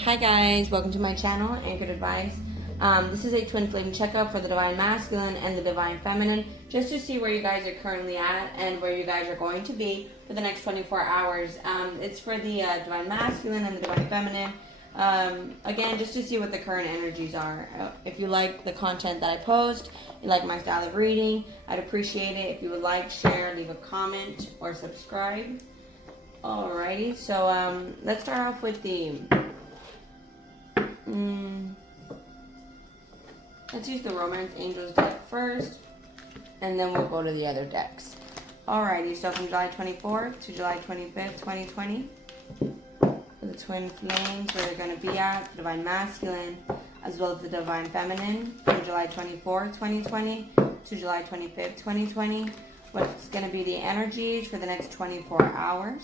Hi guys, welcome to my channel, Anchoredadvice. This is a twin flame checkup for the Divine Masculine and the Divine Feminine, just to see where you guys are currently at and where you guys are going to be for the next 24 hours. It's for the Divine Masculine and the Divine Feminine. Again, just to see what the current energies are. If you like the content that I post, you like my style of reading, I'd appreciate it if you would like, share, leave a comment, or subscribe. Alrighty, so let's start off with the... Let's use the Romance Angels deck first, and then we'll go to the other decks. Alrighty, so from July 24th to July 25th, 2020, for the twin flames, where they're going to be at, the Divine Masculine, as well as the Divine Feminine, from July 24th, 2020 to July 25th, 2020, what's going to be the energies for the next 24 hours.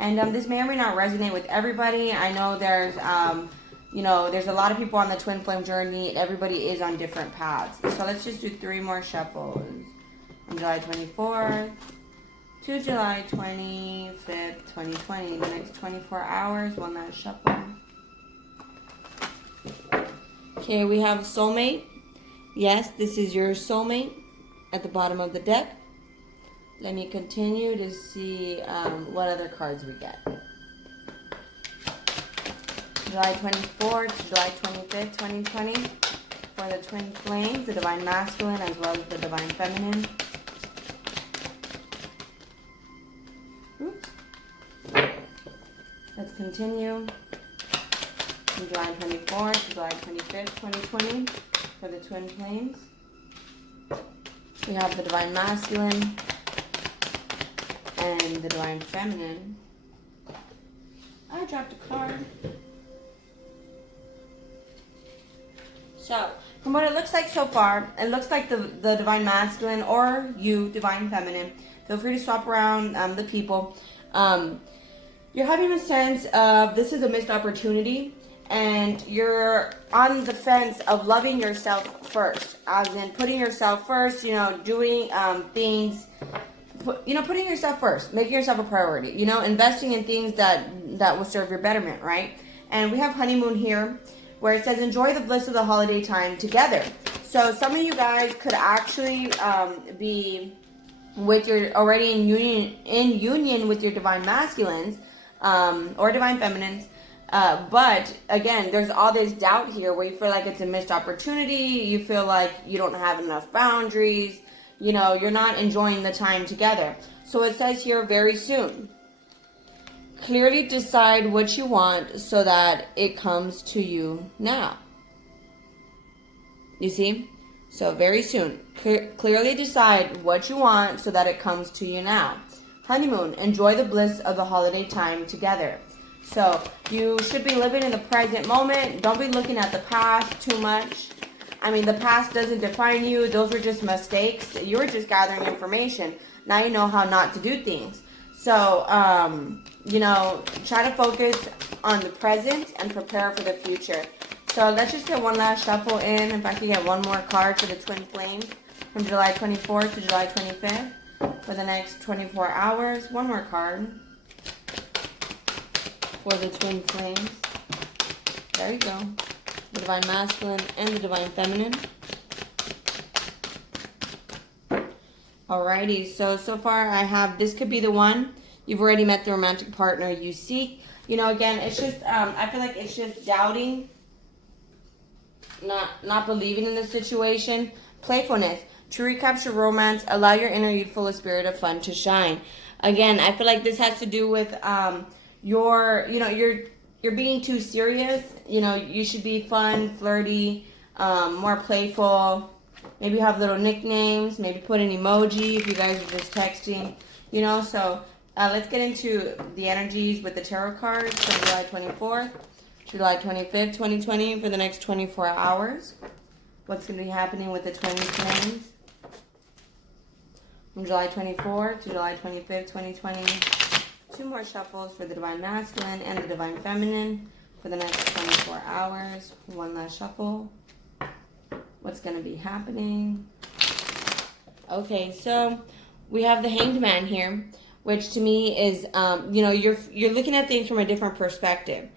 And this may or may not resonate with everybody. I know there's, there's a lot of people on the twin flame journey. Everybody is on different paths. So let's just do 3 more shuffles. From July 24th to July 25th, 2020. The next 24 hours, one last shuffle. Okay, we have soulmate. Yes, this is your soulmate at the bottom of the deck. Let me continue to see what other cards we get. July 24th to July 25th, 2020 for the twin flames, the Divine Masculine as well as the Divine Feminine. Oops. Let's continue. From July 24th to July 25th, 2020 for the twin flames. We have the Divine Masculine and the Divine Feminine. I dropped a card. So, from what it looks like so far, it looks like the Divine Masculine or you, Divine Feminine, feel free to swap around the people. You're having a sense of this is a missed opportunity, and you're on the fence of loving yourself first, as in putting yourself first, doing things, putting yourself first, making yourself a priority, investing in things that will serve your betterment, right? And we have honeymoon here, where it says enjoy the bliss of the holiday time together. So some of you guys could actually be with your already in union with your Divine Masculines or Divine Feminines. But again, there's all this doubt here where you feel like it's a missed opportunity. You feel like you don't have enough boundaries. You're not enjoying the time together. So it says here very soon. Clearly decide what you want so that it comes to you now. You see? So very soon. Clearly decide what you want so that it comes to you now. Honeymoon. Enjoy the bliss of the holiday time together. So you should be living in the present moment. Don't be looking at the past too much. I mean, the past doesn't define you. Those were just mistakes. You were just gathering information. Now you know how not to do things. So, try to focus on the present and prepare for the future. So let's just get one last shuffle in. If I could get one more card for the twin flames from July 24th to July 25th for the next 24 hours. One more card for the twin flames. There you go. The Divine Masculine and the Divine Feminine. Alrighty, so far I have, this could be the one. You've already met the romantic partner you seek. Again, it's just, I feel like it's just doubting, not believing in the situation. Playfulness. To recapture romance, allow your inner youthful spirit of fun to shine. Again, I feel like this has to do with you're being too serious. You should be fun, flirty, more playful. Maybe have little nicknames. Maybe put an emoji if you guys are just texting. So let's get into the energies with the tarot cards from July 24th, July 25th, 2020 for the next 24 hours. What's going to be happening with the twin flames from July 24th to July 25th, 2020. 2 more shuffles for the Divine Masculine and the Divine Feminine for the next 24 hours. One last shuffle. What's going to be happening? Okay, so we have the Hanged Man here, which to me is, you're looking at things from a different perspective.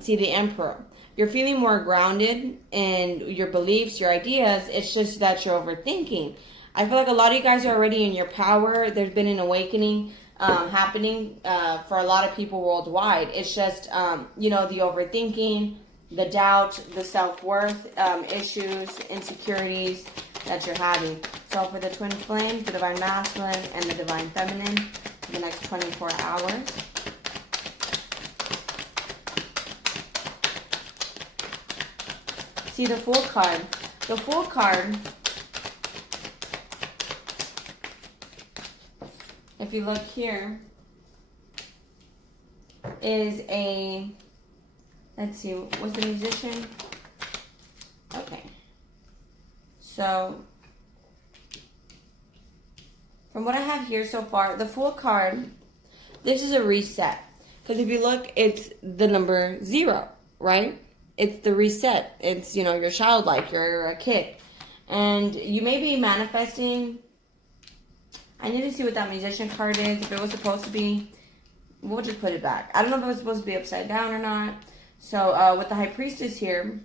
See the Emperor. You're feeling more grounded in your beliefs, your ideas. It's just that you're overthinking. I feel like a lot of you guys are already in your power. There's been an awakening happening for a lot of people worldwide. It's just, the overthinking, the doubt, the self-worth issues, insecurities that you're having. So for the twin flames, the divine masculine and the divine feminine, for the next 24 hours. See the Fool card. The Fool card, if you look here, is a, let's see, was the Musician? Okay. So, from what I have here so far, the Fool card, this is a reset. Because if you look, it's the number 0, right? It's the reset. It's, you're childlike, you're a kid. And you may be manifesting. I need to see what that Musician card is. If it was supposed to be, we'll just put it back. I don't know if it was supposed to be upside down or not. So with the High Priestess here,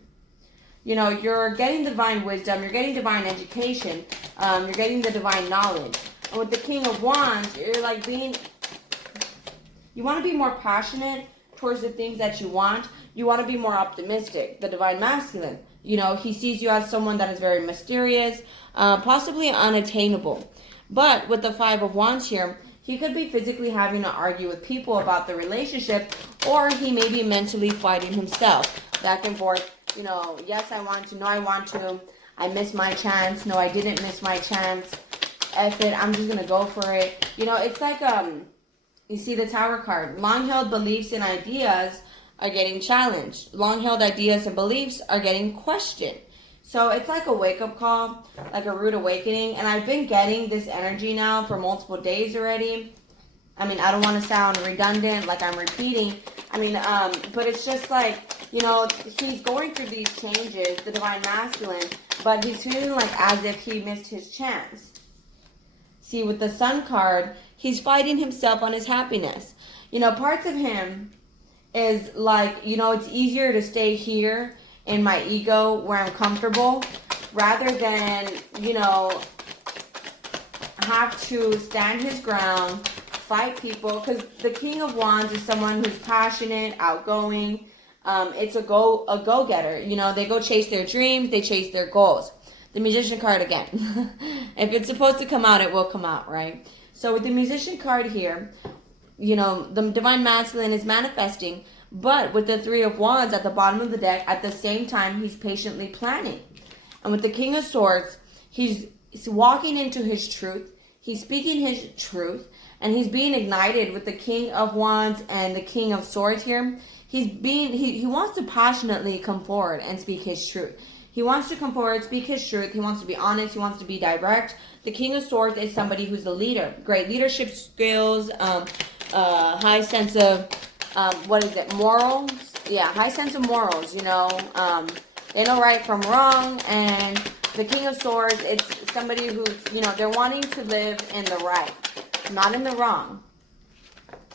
you're getting divine wisdom, you're getting divine education, you're getting the divine knowledge. And with the King of Wands, you're like you want to be more passionate towards the things that you want. You want to be more optimistic. The divine masculine, he sees you as someone that is very mysterious, possibly unattainable. But with the Five of Wands here, he could be physically having to argue with people about the relationship, or he may be mentally fighting himself back and forth. Yes, I want to. No, I want to. I missed my chance. No, I didn't miss my chance. F it. I'm just going to go for it. It's like, you see the Tower card. Long-held beliefs and ideas are getting challenged. Long-held ideas and beliefs are getting questioned. So it's like a wake-up call, like a rude awakening. And I've been getting this energy now for multiple days already. I mean, I don't want to sound redundant, like I'm repeating. But it's just like, he's going through these changes, the divine masculine, but he's feeling like as if he missed his chance. See, with the Sun card, he's fighting himself on his happiness. Parts of him is like, it's easier to stay here in my ego where I'm comfortable rather than, have to stand his ground, fight people. Because the King of Wands is someone who's passionate, outgoing. It's a go-getter. They go chase their dreams, they chase their goals. The Musician card again. If it's supposed to come out, it will come out, right? So with the Musician card here, the divine masculine is manifesting, but with the Three of Wands at the bottom of the deck, at the same time, he's patiently planning. And with the King of Swords, he's walking into his truth. He's speaking his truth, and he's being ignited with the King of Wands and the King of Swords here. He wants to passionately come forward and speak his truth. He wants to come forward, speak his truth. He wants to be honest. He wants to be direct. The King of Swords is somebody who's a leader. Great leadership skills, high sense of, morals? Yeah, high sense of morals, they know right from wrong. And the King of Swords, it's somebody who's, they're wanting to live in the right, not in the wrong.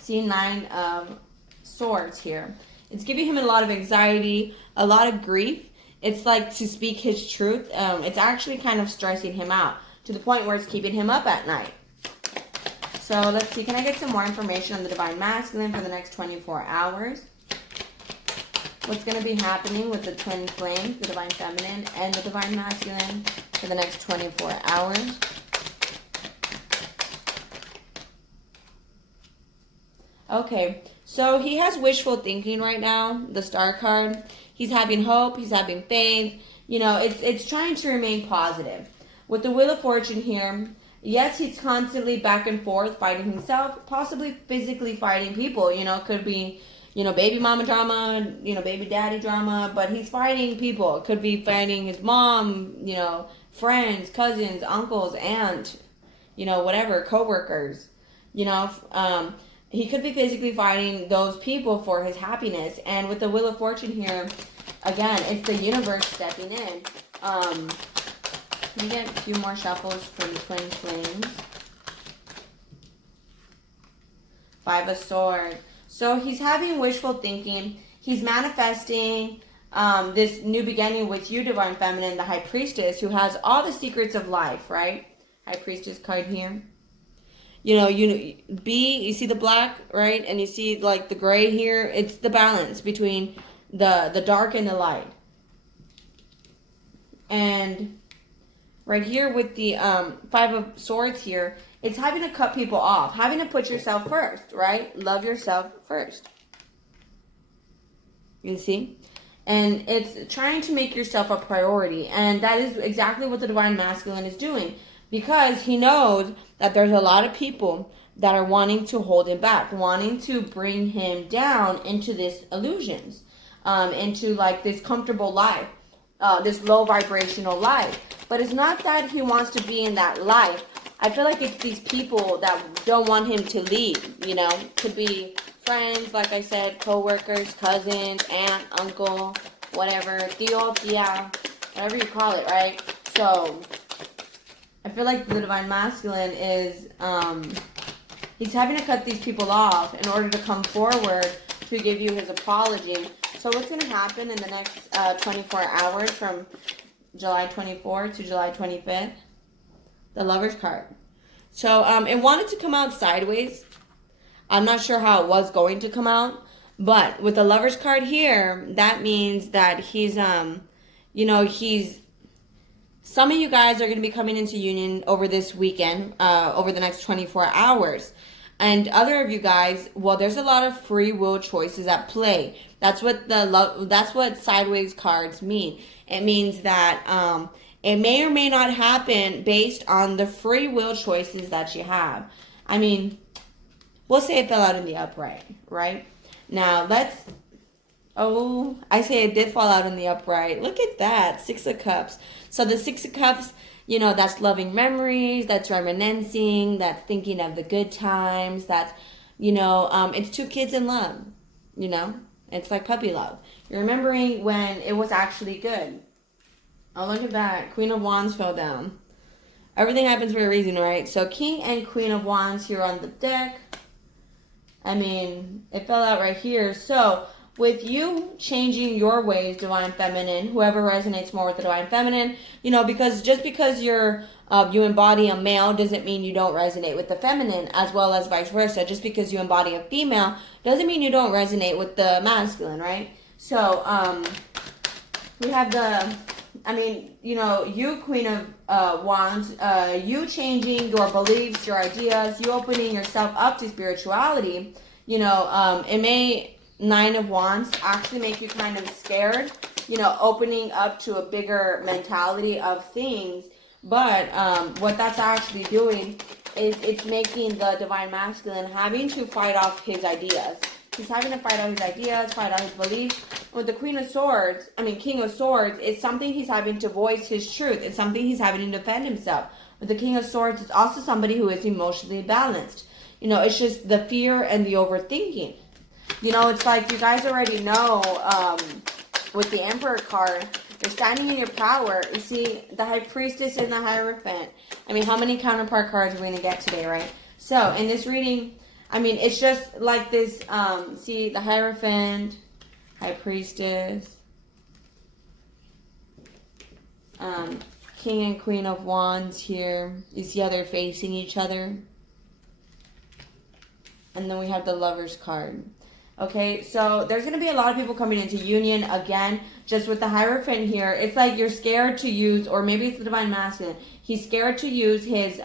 See, Nine of Swords here. It's giving him a lot of anxiety, a lot of grief. It's like to speak his truth. It's actually kind of stressing him out to the point where it's keeping him up at night. So let's see. Can I get some more information on the divine masculine for the next 24 hours? What's going to be happening with the twin flames, the divine feminine, and the divine masculine for the next 24 hours? Okay. So he has wishful thinking right now, the Star card. He's having hope. He's having faith. It's trying to remain positive. With the Wheel of Fortune here, yes, he's constantly back and forth fighting himself, possibly physically fighting people. Could be, baby mama drama, baby daddy drama, but he's fighting people. Could be fighting his mom, friends, cousins, uncles, aunt, whatever, co-workers, he could be physically fighting those people for his happiness. And with the Wheel of Fortune here, again, it's the universe stepping in. Can we get a few more shuffles for the twin flames? Five of Swords. So he's having wishful thinking. He's manifesting this new beginning with you, Divine Feminine, the High Priestess, who has all the secrets of life, right? High Priestess card here. You see the black, right? And you see like the gray here. It's the balance between the dark and the light. And right here with the Five of Swords here, it's having to cut people off, having to put yourself first, right? Love yourself first. You see? And it's trying to make yourself a priority. And that is exactly what the Divine Masculine is doing. Because he knows that there's a lot of people that are wanting to hold him back, wanting to bring him down into this illusions, into like this comfortable life, this low vibrational life. But it's not that he wants to be in that life. I feel like it's these people that don't want him to leave, Could be friends, like I said, co-workers, cousins, aunt, uncle, whatever, tío, tía, whatever you call it, right? So I feel like the Divine Masculine is, he's having to cut these people off in order to come forward to give you his apology. So what's going to happen in the next 24 hours from July 24th to July 25th? The Lover's card. So it wanted to come out sideways. I'm not sure how it was going to come out. But with the Lover's card here, that means that he's, some of you guys are going to be coming into union over this weekend, over the next 24 hours. And other of you guys, well, there's a lot of free will choices at play. That's what sideways cards mean. It means that it may or may not happen based on the free will choices that you have. I mean, we'll say it fell out in the upright, right? Now, I say it did fall out in the upright. Look at that, Six of Cups. So the Six of Cups, that's loving memories, that's reminiscing, that's thinking of the good times, that's, it's two kids in love, It's like puppy love. You're remembering when it was actually good. Oh, look at that. Queen of Wands fell down. Everything happens for a reason, right? So King and Queen of Wands here on the deck. I mean, it fell out right here. So with you changing your ways, Divine Feminine, whoever resonates more with the Divine Feminine, because just because you embody a male doesn't mean you don't resonate with the feminine, as well as vice versa. Just because you embody a female doesn't mean you don't resonate with the masculine, right? So we have you Queen of Wands, you changing your beliefs, your ideas, you opening yourself up to spirituality, it may, Nine of Wands, actually make you kind of scared, opening up to a bigger mentality of things. But what that's actually doing is it's making the Divine Masculine having to fight off his ideas. He's having to fight out his ideas, fight out his beliefs. With the King of Swords, it's something he's having to voice his truth. It's something he's having to defend himself. With the King of Swords, it's also somebody who is emotionally balanced. It's just the fear and the overthinking. It's like you guys already know, with the Emperor card, you're standing in your power. You see the High Priestess and the Hierophant. I mean, how many counterpart cards are we going to get today, right? So, in this reading, it's just like this, see the Hierophant, High Priestess, King and Queen of Wands here. You see how they're facing each other? And then we have the Lover's card. Okay, so there's going to be a lot of people coming into union again, just with the Hierophant here. It's like you're scared to use, or maybe it's the Divine Masculine. He's scared to use his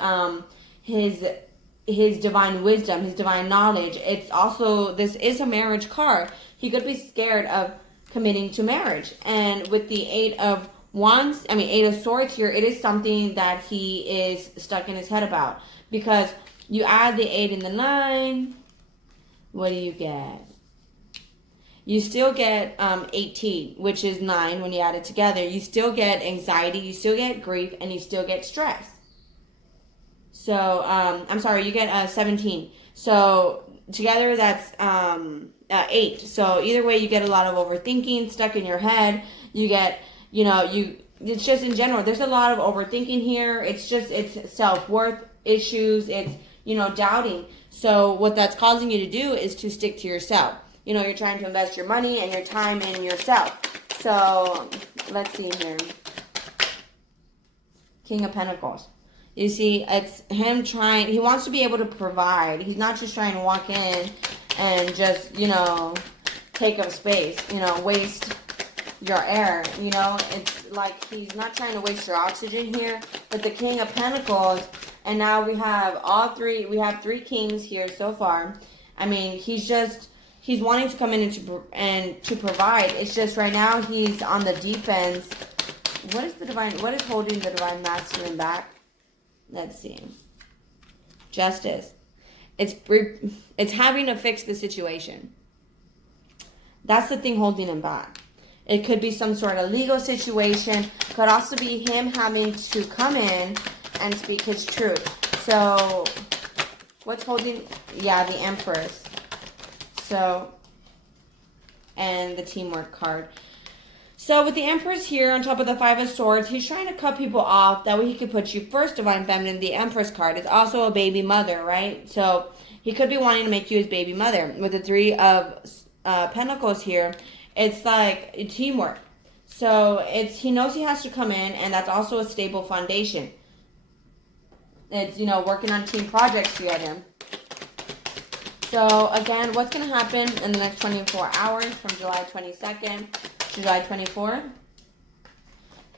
divine wisdom, his divine knowledge. It's also, this is a marriage card. He could be scared of committing to marriage. And with the Eight of Swords here, it is something that he is stuck in his head about. Because you add the 8 and the 9, what do you get? You still get 18, which is 9 when you add it together. You still get anxiety, you still get grief, and you still get stress. So, you get 17. So, together that's 8. So, either way, you get a lot of overthinking stuck in your head. You get, it's just in general, there's a lot of overthinking here. It's self-worth issues. It's doubting. So what that's causing you to do is to stick to yourself. You're trying to invest your money and your time in yourself. So let's see here. King of Pentacles. You see, it's him trying, he wants to be able to provide. He's not just trying to walk in and just, take up space, waste your air, It's like he's not trying to waste your oxygen here. But the King of Pentacles, and now we have three kings here so far. I mean, he's wanting to come in and to provide. It's just right now he's on the defense. What is holding the Divine Masculine back? Let's see. Justice. It's having to fix the situation. That's the thing holding him back. It could be some sort of legal situation. Could also be him having to come in and speak his truth. So, what's holding? Yeah, the Empress. So, and the teamwork card. So, with the Empress here on top of the Five of Swords, he's trying to cut people off. That way he could put you first, Divine Feminine. The Empress card is also a baby mother, right? So, he could be wanting to make you his baby mother. With the Three of Pentacles here, it's like teamwork. So he knows he has to come in, and that's also a stable foundation. It's working on team projects together. So again, what's going to happen in the next 24 hours from July 22nd to July 24th?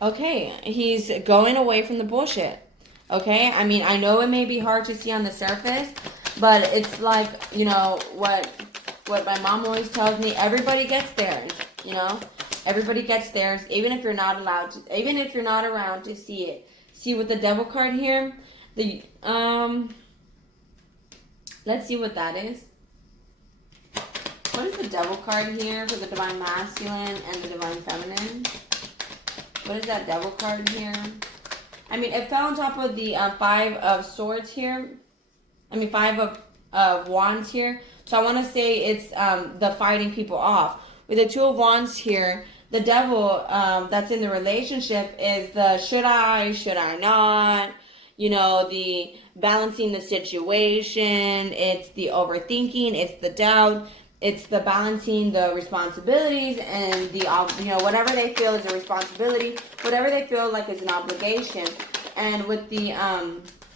Okay, he's going away from the bullshit. Okay, I mean, I know it may be hard to see on the surface, but it's like, what my mom always tells me, everybody gets theirs, Everybody gets theirs, even if you're not around to see it. See, with the Devil card here, let's see what that is. What is the Devil card here for the Divine Masculine and the Divine Feminine? What is that Devil card here? I mean, it fell on top of the Five of Swords here. I mean, Five of Wands here. So I want to say it's the fighting people off. With the Two of Wands here, the Devil that's in the relationship is the should I not? The balancing the situation. It's the overthinking. It's the doubt. It's the balancing the responsibilities and the, whatever they feel is a responsibility, whatever they feel like is an obligation. And with the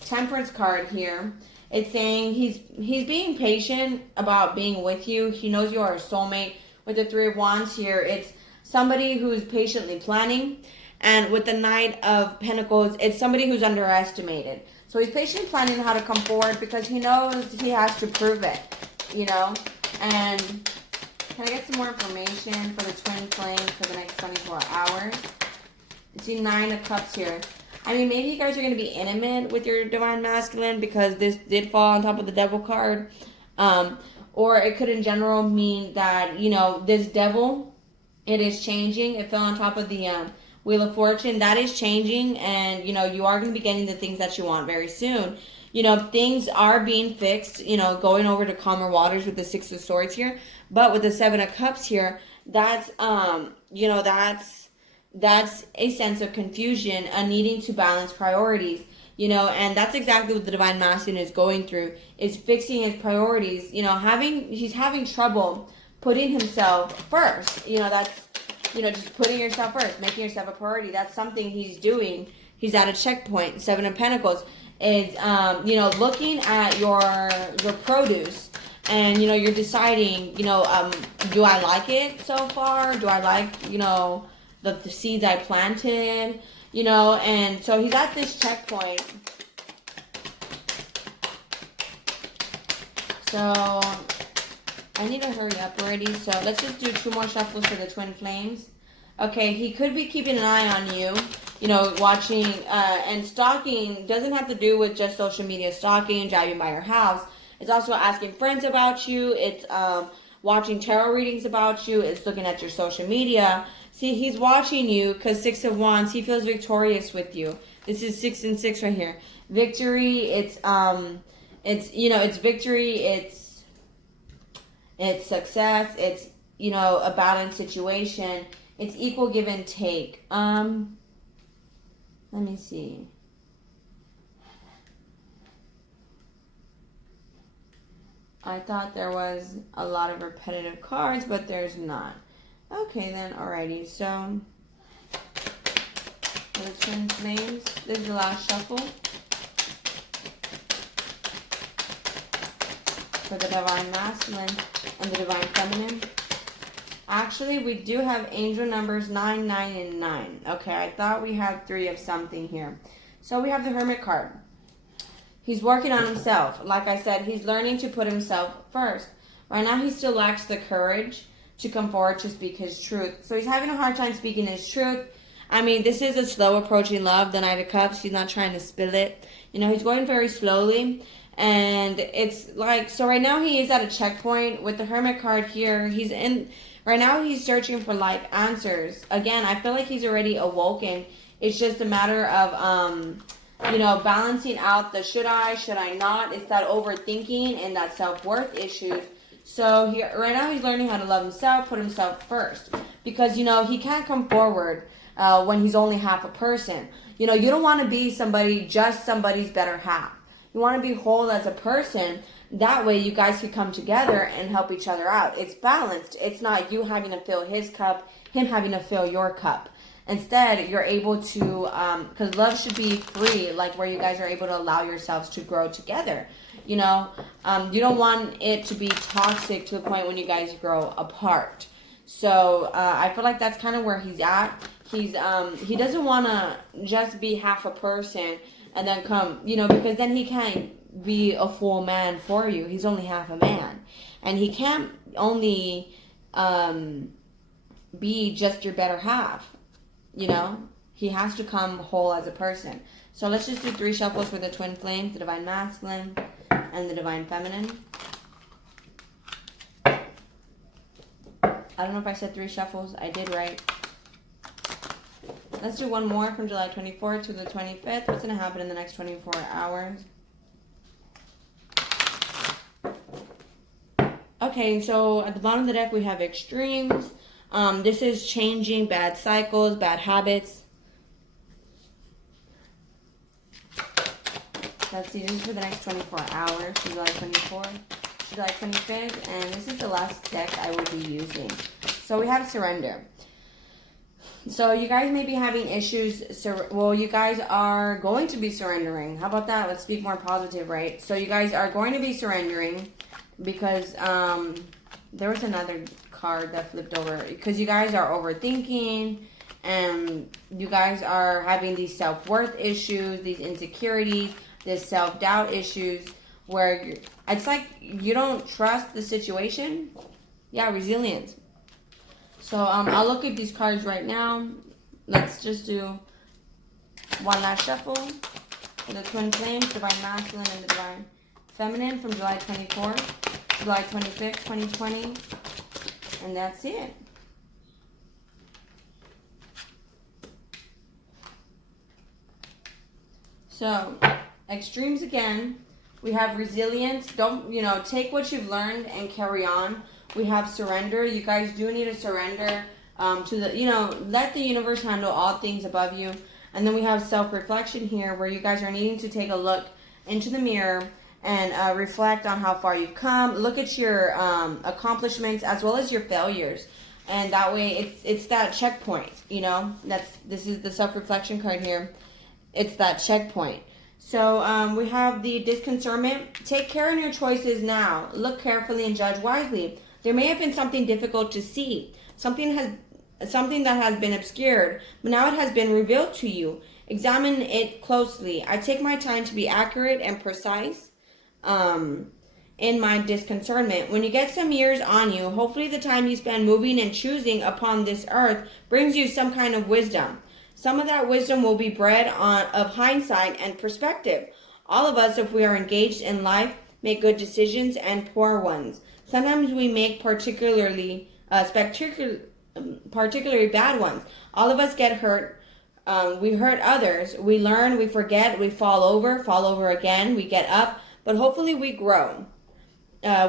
Temperance card here, it's saying he's being patient about being with you. He knows you are a soulmate. With the Three of Wands here, it's somebody who's patiently planning. And with the Knight of Pentacles, it's somebody who's underestimated. So he's patiently planning how to come forward because he knows he has to prove it, And can I get some more information for the twin flame for the next 24 hours? I see Nine of Cups here. I mean, maybe you guys are going to be intimate with your Divine Masculine because this did fall on top of the Devil card. Or it could in general mean that, this Devil, it is changing. It fell on top of the Wheel of Fortune. That is changing. And, you are going to be getting the things that you want very soon. Things are being fixed, going over to calmer waters with the Six of Swords here. But with the Seven of Cups here, that's, that's a sense of confusion, a needing to balance priorities, and that's exactly what the Divine Masculine is going through, is fixing his priorities, he's having trouble putting himself first, that's, just putting yourself first, making yourself a priority. That's something he's doing. He's at a checkpoint. Seven of Pentacles is, looking at your produce and, you're deciding, do I like it so far? Do I like, the seeds I planted, and so he's at this checkpoint. So I need to hurry up already. So let's just do 2 more shuffles for the twin flames. Okay, he could be keeping an eye on you, watching, and stalking doesn't have to do with just social media stalking, driving by your house. It's also asking friends about you. It's watching tarot readings about you. It's looking at your social media. See, he's watching you because Six of Wands, he feels victorious with you. This is 6 and 6 right here. Victory, it's victory, it's success, it's, a balanced situation. It's equal give and take. Let me see. I thought there was a lot of repetitive cards, but there's not. Okay then, alrighty. So, for the twin flames, this is the last shuffle. For the divine masculine and the divine feminine. Actually, we do have angel numbers 9, 9, and 9. Okay, I thought we had 3 of something here. So we have the Hermit card. He's working on himself. Like I said, he's learning to put himself first. Right now, he still lacks the courage to come forward to speak his truth. So he's having a hard time speaking his truth. I mean, this is a slow approaching love, the Knight of Cups. He's not trying to spill it. You know, he's going very slowly. And it's like, so right now he is at a checkpoint with the Hermit card here. Right now he's searching for life answers. Again, I feel like he's already awoken. It's just a matter of, you know, balancing out the should I not. It's that overthinking and that self-worth issues. So right now he's learning how to love himself, put himself first. Because, you know, he can't come forward when he's only half a person. You know, you don't want to be just somebody's better half. You want to be whole as a person. That way you guys can come together and help each other out. It's balanced. It's not you having to fill his cup, him having to fill your cup. Instead, you're able to, because love should be free, like where you guys are able to allow yourselves to grow together. You know, you don't want it to be toxic to the point when you guys grow apart. So I feel like that's kind of where he's at. He doesn't want to just be half a person and then come, you know, because then he can't be a full man for you. He's only half a man. And he can't only be just your better half, you know. He has to come whole as a person. So let's just do 3 shuffles for the twin flames, the divine masculine and the divine feminine. I don't know if I said 3 shuffles. I did right. Let's do one more from July 24th to the 25th. What's going to happen in the next 24 hours? Okay, so at the bottom of the deck we have extremes. This is changing bad cycles, bad habits. Let's see, this is for the next 24 hours, July 24th, July 25th, and this is the last deck I will be using. So we have surrender. So you guys may be having issues, you guys are going to be surrendering. How about that? Let's speak more positive, right? So you guys are going to be surrendering because there was another card that flipped over. Because you guys are overthinking and you guys are having these self-worth issues, these insecurities, this self-doubt issues where it's like you don't trust the situation. Yeah, resilience. So I'll look at these cards right now. Let's just do one last shuffle for the twin flames, divine masculine and the divine feminine from July 24th, July 25th, 2020. And that's it. So, extremes again. We have resilience. Don't, take what you've learned and carry on. We have surrender. You guys do need to surrender to the, let the universe handle all things above you. And then we have self-reflection here where you guys are needing to take a look into the mirror and reflect on how far you've come. Look at your accomplishments as well as your failures. And that way it's that checkpoint, this is the self-reflection card here. It's that checkpoint. So we have the discernment. Take care in your choices now. Look carefully and judge wisely. There may have been something difficult to see. Something that has been obscured, but now it has been revealed to you. Examine it closely. I take my time to be accurate and precise in my discernment. When you get some years on you, hopefully the time you spend moving and choosing upon this earth brings you some kind of wisdom. Some of that wisdom will be bred of hindsight and perspective. All of us, if we are engaged in life, make good decisions and poor ones. Sometimes we make particularly bad ones. All of us get hurt. We hurt others. We learn, we forget, we fall over again, we get up. But hopefully we grow.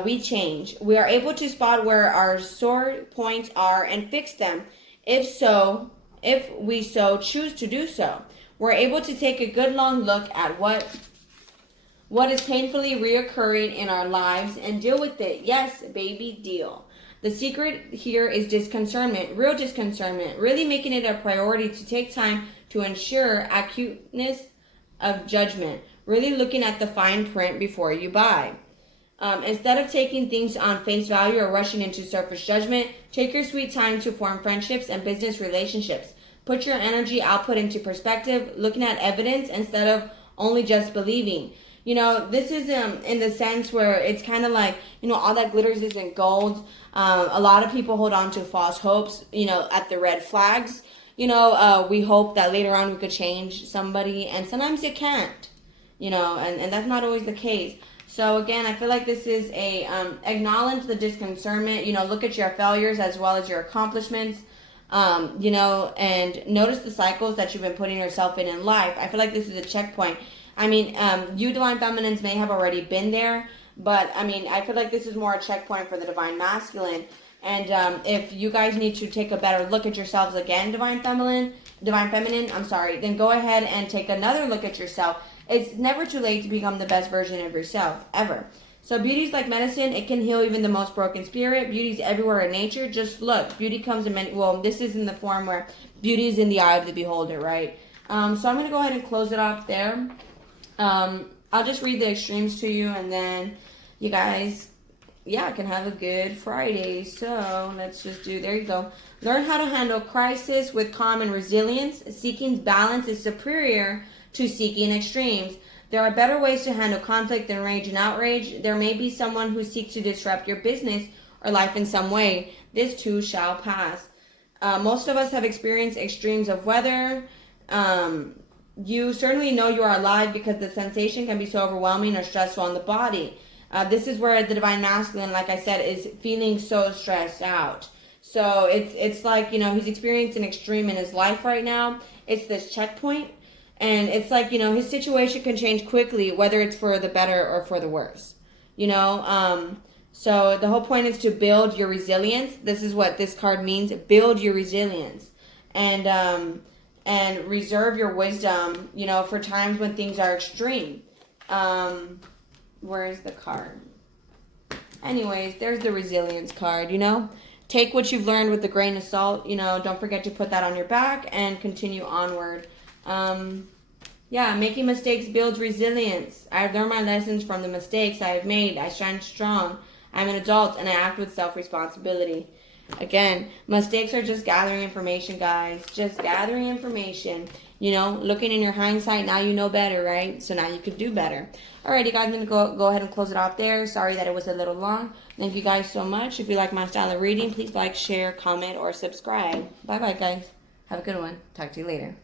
We change. We are able to spot where our sore points are and fix them. If we so choose to do so. We're able to take a good long look at what what is painfully reoccurring in our lives and deal with it. Yes, baby, deal. The secret here is discernment, real discernment, really making it a priority to take time to ensure acuteness of judgment, really looking at the fine print before you buy. Instead of taking things on face value or rushing into surface judgment, take your sweet time to form friendships and business relationships. Put your energy output into perspective, looking at evidence instead of only just believing. You know, this is in the sense where it's kind of like, you know, all that glitters isn't gold. A lot of people hold on to false hopes, you know, at the red flags. You know, we hope that later on we could change somebody, and sometimes you can't, you know, and that's not always the case. So again, I feel like this is a acknowledge the discernment, you know, look at your failures as well as your accomplishments, you know, and notice the cycles that you've been putting yourself in life. I feel like this is a checkpoint. I mean, you Divine Feminines may have already been there, but I mean, I feel like this is more a checkpoint for the Divine Masculine. And if you guys need to take a better look at yourselves again, Divine Feminine, then go ahead and take another look at yourself. It's never too late to become the best version of yourself, ever. So beauty's like medicine. It can heal even the most broken spirit. Beauty's everywhere in nature. Just look. Beauty comes in many, well, this is in the form where beauty is in the eye of the beholder, right? So I'm going to go ahead and close it off there. I'll just read the extremes to you, and then you guys, yeah, can have a good Friday. So let's just do, there you go. Learn how to handle crisis with calm and resilience. Seeking balance is superior to seeking extremes. There are better ways to handle conflict than rage and outrage. There may be someone who seeks to disrupt your business or life in some way. This too shall pass. Most of us have experienced extremes of weather. You certainly know you are alive because the sensation can be so overwhelming or stressful on the body. This is where the Divine Masculine, like I said, is feeling so stressed out. So it's like, you know, he's experiencing an extreme in his life right now. It's this checkpoint. And it's like, you know, his situation can change quickly, whether it's for the better or for the worse. You know, so the whole point is to build your resilience. This is what this card means. Build your resilience. And reserve your wisdom, you know, for times when things are extreme. Where is the card? Anyways, there's the resilience card, you know. Take what you've learned with a grain of salt, you know. Don't forget to put that on your back and continue onward. Yeah, making mistakes builds resilience. I've learned my lessons from the mistakes I have made. I stand strong. I'm an adult and I act with self-responsibility. Again, mistakes are just gathering information, guys. Just gathering information. You know, looking in your hindsight, now you know better, right? So now you could do better. Alrighty, guys, I'm going to go ahead and close it off there. Sorry that it was a little long. Thank you guys so much. If you like my style of reading, please like, share, comment, or subscribe. Bye-bye, guys. Have a good one. Talk to you later.